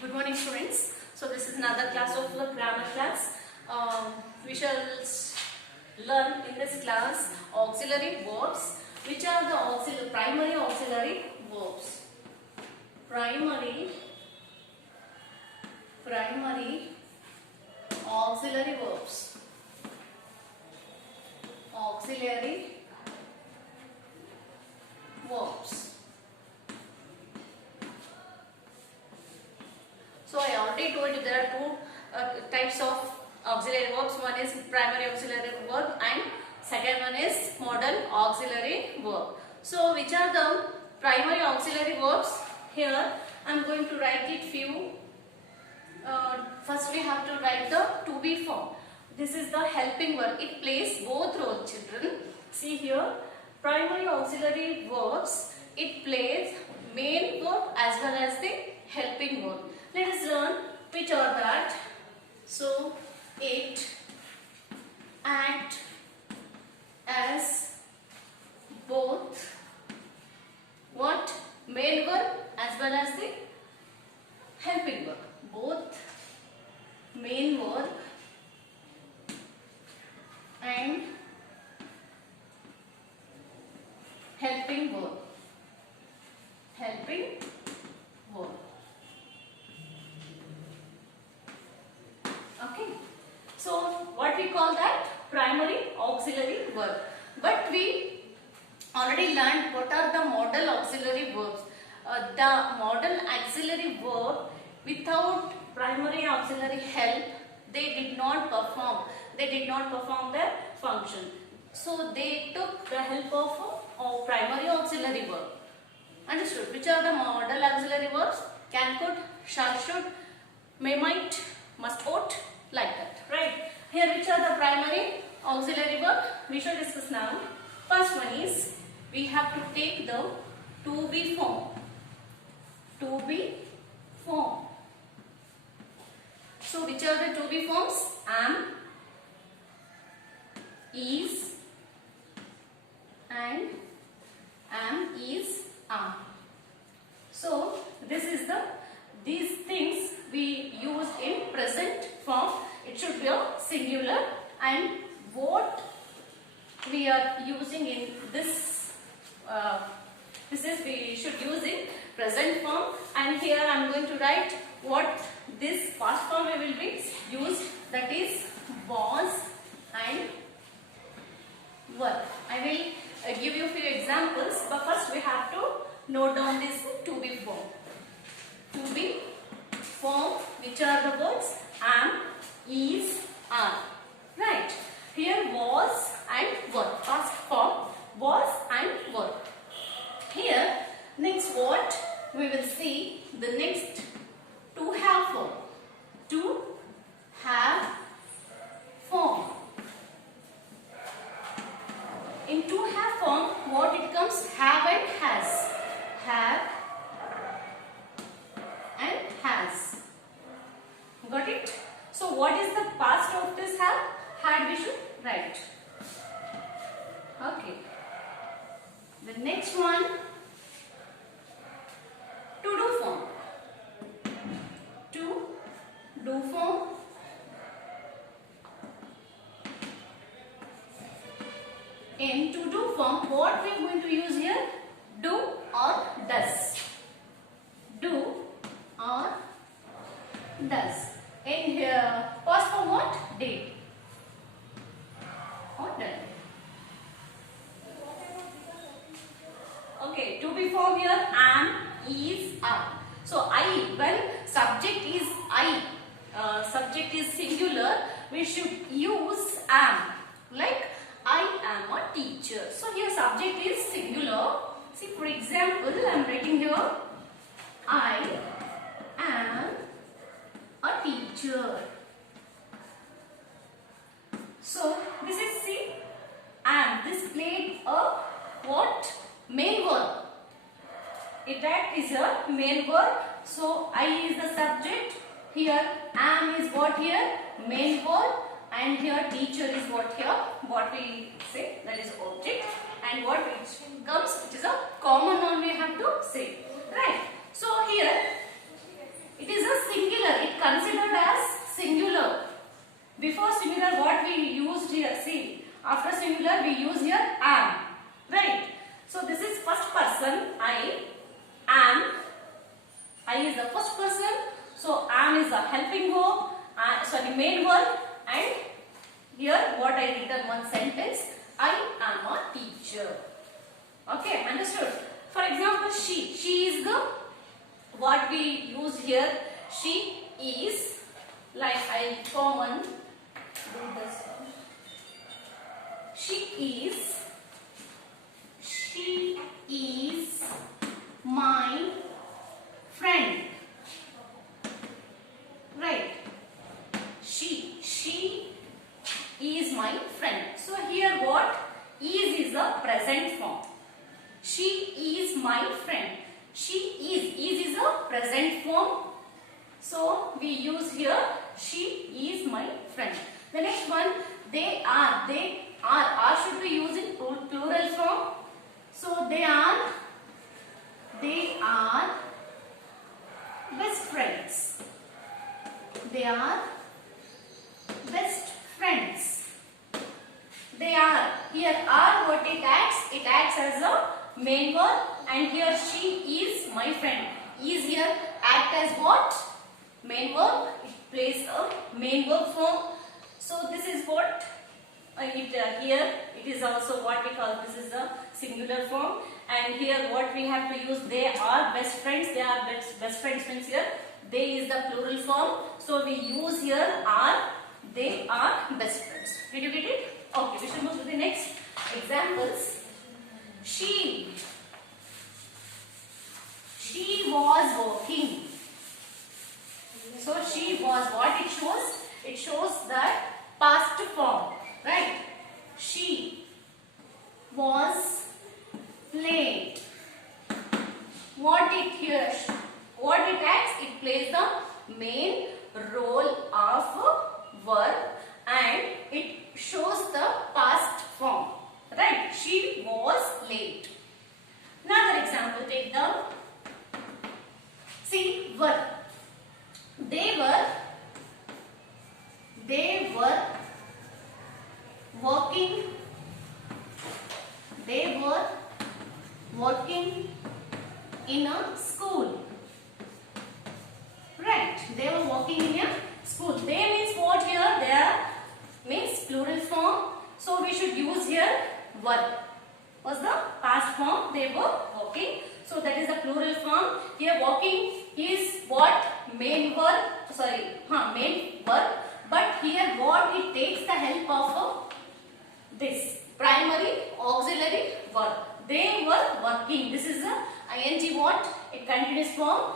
Good morning, students. So this is another class of the grammar class. We shall learn in this class auxiliary verbs. Which are the primary auxiliary verbs? Primary auxiliary verbs. Auxiliary verbs. So I already told you there are two types of auxiliary verbs. One is primary auxiliary verb and second one is modal auxiliary verb. So which are the primary auxiliary verbs? Here I am going to write it few. First we have to write the to be form. This is the helping verb. It plays both roles, children. See here, primary auxiliary verbs, it plays main verb as well as the helping verb. Let us learn which are that. So, it, act, as, both, what? Main verb as well as the helping verb. Both, main verb and helping verb. Helping verb. Okay. So what we call that? Primary auxiliary verb. But we already learned what are the modal auxiliary verbs. The modal auxiliary verb without primary auxiliary help, they did not perform. They did not perform their function. So they took the help of primary auxiliary verb. Understood? Which are the modal auxiliary verbs? Can, could, shall, should, may, might, must, ought, like that. Right? Here which are the primary auxiliary verb? We shall discuss now. First one is, we have to take the to be form. To be form. So which are the to be forms? Am, is, and am, is, are. So this is these things we use in present form. It should be a singular, and what we are using in this we should use in present form, and here I am going to write what this past form we will be used, that is was and were. I will give you a few examples, but first we have to note down this to be form. To be form, which are the words am, is, are. Right. Here was and were. Past form was and were. Here next what we will see, the next to have form. To have form. In to have form, what it comes? Have and has. Have and has. Got it? So what is the past of this have? Had we should write. Okay. The next one, to do form. To do form. In to do form, what we are going to use here? Do or does. Do or does. In here, past form what? Did or done. Okay, to be form here am, is, are. So I, when subject is I, subject is singular, we should use am. Like I am a teacher. So here subject is singular. See, for example, I am writing here I am a teacher. So this is, see, am. This played a what? Main verb. That is a main verb. So I is the subject. Here am is what here? Main verb. And here teacher is what here? What we say, that is object. And what which comes, which is a common noun we have to say. Right. So here it is a helping verb, main verb, and here what I written one sentence, I am a teacher. Okay, understood? For example, she is the, what we use here, she is, like I common do this one. She is my friend. Right? She is my friend. So here what? Is a present form. She is my friend. She is a present form. So we use here she is my friend. The next one, they are. Are should be used in plural form. So they are best friends. They are best friends. They are. Here are what it acts. It acts as a main verb, and here she is my friend. Is here act as what? Main verb. It plays a main verb form. So this is what here it is also what we call, this is the singular form, and here what we have to use, they are best friends. They are best friends means here they is the plural form. So we use here are. They are best friends. Did you get it? Okay, we should move to the next examples. She was walking. So she was, what it shows? It shows that past form, right? She was played. What it here? What it acts? It plays the main role of verb, and it shows the past form, right? She was late. Another example, take the, see, were. They were working. They were working in a school. Right? They were working in a school. They means what here? There means plural form. So we should use here were. Was the past form. They were working. So that is the plural form. Here working is what? Main verb. Main verb. But here what? It takes the help of this primary auxiliary verb. They were working. This is the ing what? A continuous form.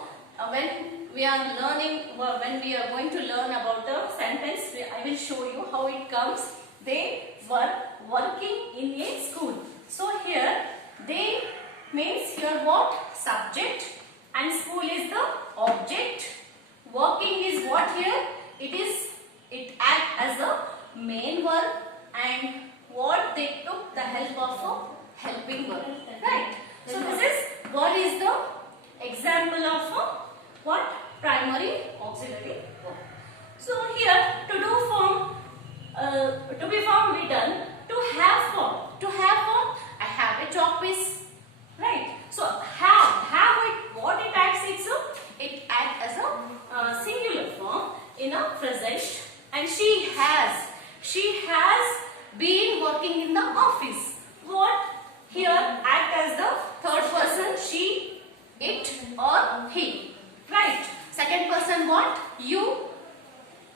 When we are learning, when we are going to learn about the sentence, I will show you how it comes. They were working in a school. So here they means here what? Subject, and school is the object. Working is what here? It acts as a main verb, and what they took the help of a helping verb. Right? So this is what is the example of what? Primary auxiliary verb. So here to do form, to be form we done. To have form. To have form, I have a chalk piece. Right? So have it, what it acts, it acts as a singular form in a present, and she has been working in the office. What? Here act as the third person, she, it or he. Right? Second person what? You,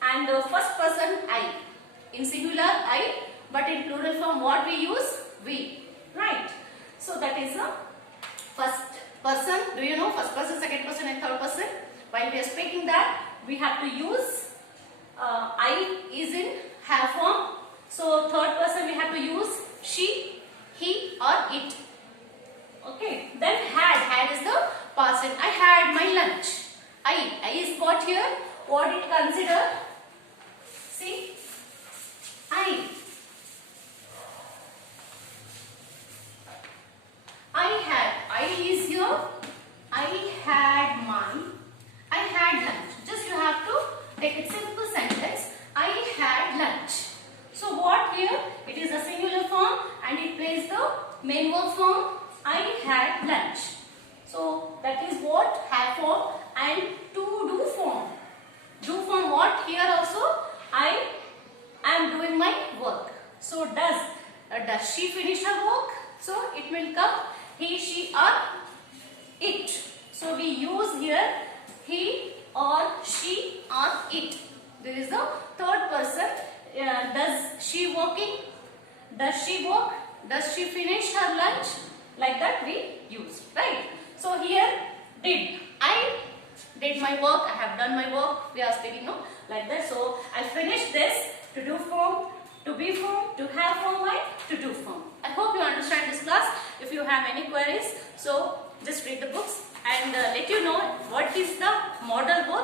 and the first person I. In singular I, but in plural form what we use? We. Right? So that is a first person. Do you know first person, second person and third person? While we are speaking that, we have to use I is in have form. So third person we have to use she, he or it. Okay. Then had is the past tense. I had my lunch. I is what here? What it consider? See? I is here. I had lunch. Just you have to take it simple sentence. I had lunch. So what here? It is a singular form and it plays the main verb form. I had lunch. So that is what have form and to do form. Do form she finish her work? So it will come he, she or it. So we use here he or she or it. There is the third person. Does she working? Does she work? Does she finish her lunch? Like that we use, right? So here did. I did my work. I have done my work. We are speaking no like that. So I finish this to do form, to be form, to have form, and to do form. I hope you understand this class. If you have any queries, so just read the books and let you know what is the modal verb